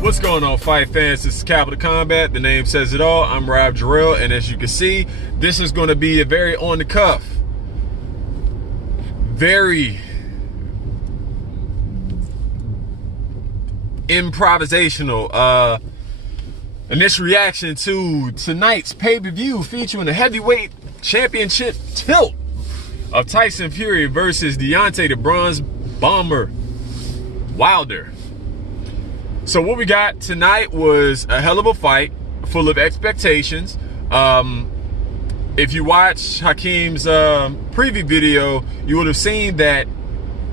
What's going on, fight fans? This is Capital Combat. The name says it all. I'm Rob Jarrell, and as you can see, this is going to be a very on the cuff, very improvisational initial reaction to tonight's pay-per-view featuring the heavyweight championship tilt of Tyson Fury versus Deontay the Bronze Bomber Wilder. So what we got tonight was a hell of a fight, full of expectations. If you watch Hakeem's preview video, you would have seen that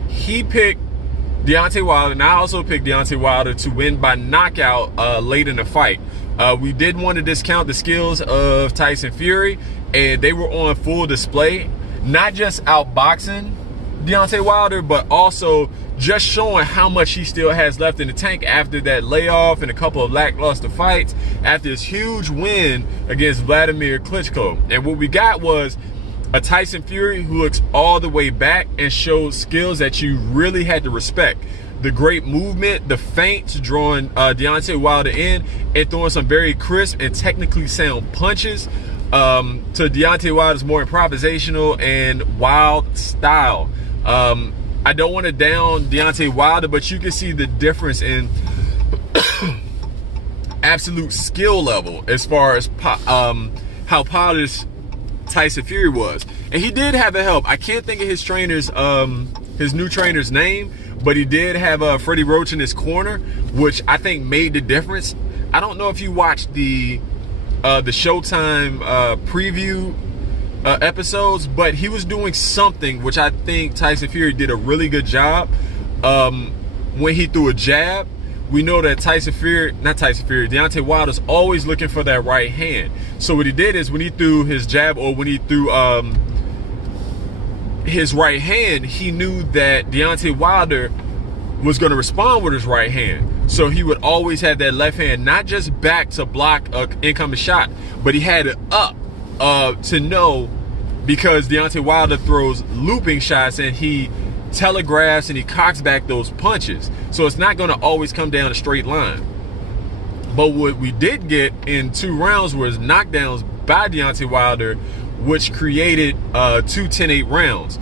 he picked Deontay Wilder, and I also picked Deontay Wilder to win by knockout late in the fight. We didn't want to discount the skills of Tyson Fury, and they were on full display, not just outboxing Deontay Wilder, but also just showing how much he still has left in the tank after that layoff and a couple of lackluster fights after his huge win against Vladimir Klitschko. And what we got was a Tyson Fury who looks all the way back and shows skills that you really had to respect. The great movement, the feints, drawing Deontay Wilder in and throwing some very crisp and technically sound punches to Deontay Wilder's more improvisational and wild style. I don't want to down Deontay Wilder, but you can see the difference in absolute skill level as far as how polished Tyson Fury was. And he did have the help. I can't think of his trainer's, his new trainer's name, but he did have Freddie Roach in his corner, which I think made the difference. I don't know if you watched the Showtime preview episodes, but he was doing something which I think Tyson Fury did a really good job. When he threw a jab, we know that Deontay Wilder's always looking for that right hand. So what he did is when he threw his jab, or when he threw his right hand, he knew that Deontay Wilder was going to respond with his right hand. So he would always have that left hand not just back to block an incoming shot, but he had it up to know, because Deontay Wilder throws looping shots and he telegraphs and he cocks back those punches. So it's not going to always come down a straight line. But what we did get in 2 rounds was knockdowns by Deontay Wilder, which created 2 10-8 rounds.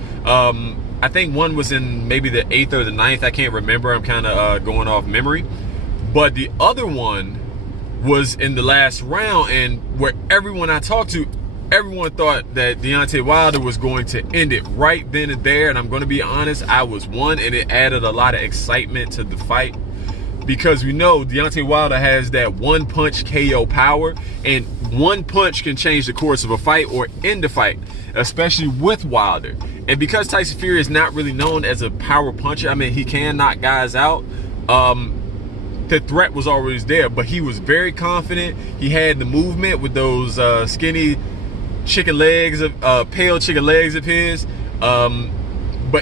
I think one was in maybe the 8th or the 9th. I can't remember. I'm kind of going off memory. But the other one was in the last round, and where everyone I talked to, everyone thought that Deontay Wilder was going to end it right then and there. And I'm going to be honest, I was one, and it added a lot of excitement to the fight, because we know Deontay Wilder has that one punch KO power, and one punch can change the course of a fight or end the fight, especially with Wilder. And because Tyson Fury is not really known as a power puncher, I mean, he can knock guys out, the threat was always there, but he was very confident. He had the movement with those skinny chicken legs, pale chicken legs of his, and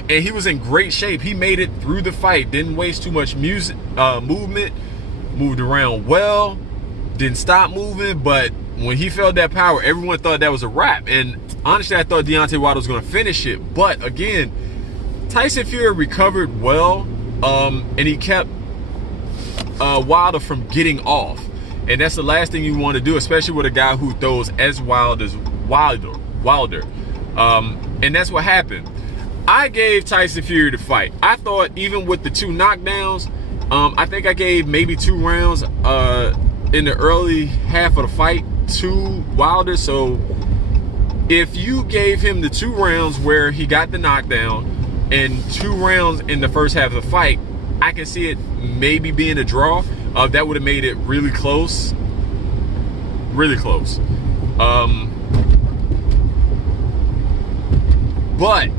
he was in great shape. He made it through the fight, didn't waste too much movement, moved around well, didn't stop moving. But when he felt that power, everyone thought that was a wrap. And honestly, I thought Deontay Wilder was going to finish it. But again, Tyson Fury recovered well, and he kept Wilder from getting off. And that's the last thing you want to do, especially with a guy who throws as wild as Wilder. And that's what happened. I gave Tyson Fury the fight. I thought even with the 2 knockdowns, I think I gave maybe 2 rounds in the early half of the fight to Wilder. So if you gave him the 2 rounds where he got the knockdown and 2 rounds in the first half of the fight, I can see it maybe being a draw. That would have made it really close. Really close. But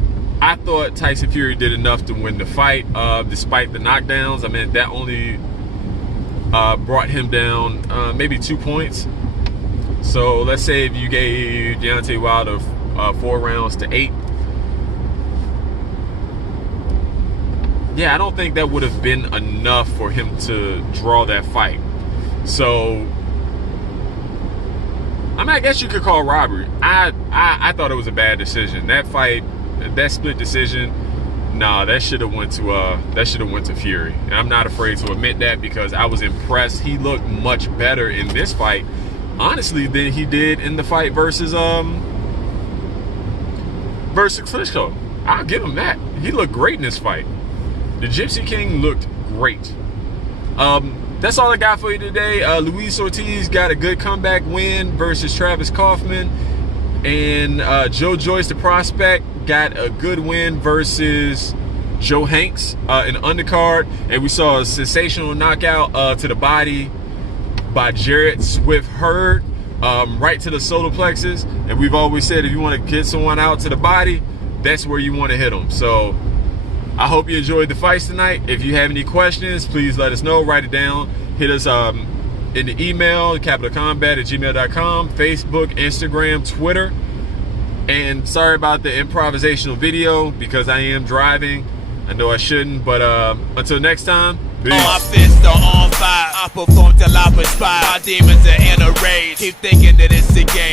I thought Tyson Fury did enough to win the fight, despite the knockdowns. I mean, that only brought him down maybe 2 points. So let's say if you gave Deontay Wilder 4 rounds to 8. Yeah, I don't think that would have been enough for him to draw that fight. So, I mean, I guess you could call robbery. I thought it was a bad decision. That fight that split decision, nah, that should have went to Fury. And I'm not afraid to admit that because I was impressed. He looked much better in this fight, honestly, than he did in the fight versus Klitschko. I'll give him that. He looked great in this fight. The Gypsy King looked great. That's all I got for you today. Luis Ortiz got a good comeback win versus Travis Kaufman. And Joe Joyce, the prospect, got a good win versus Joe Hanks in the undercard. And we saw a sensational knockout to the body by Jarrett Swift Hurd, right to the solar plexus. And we've always said if you want to get someone out to the body, that's where you want to hit them. So I hope you enjoyed the fights tonight. If you have any questions, please let us know. Write it down. Hit us in the email, capitalcombat@gmail.com, Facebook, Instagram, Twitter. And sorry about the improvisational video because I am driving. I know I shouldn't, but until next time, peace. My fists are on fire. I perform till I perspire. My demons are in a rage. Keep thinking that it's a game.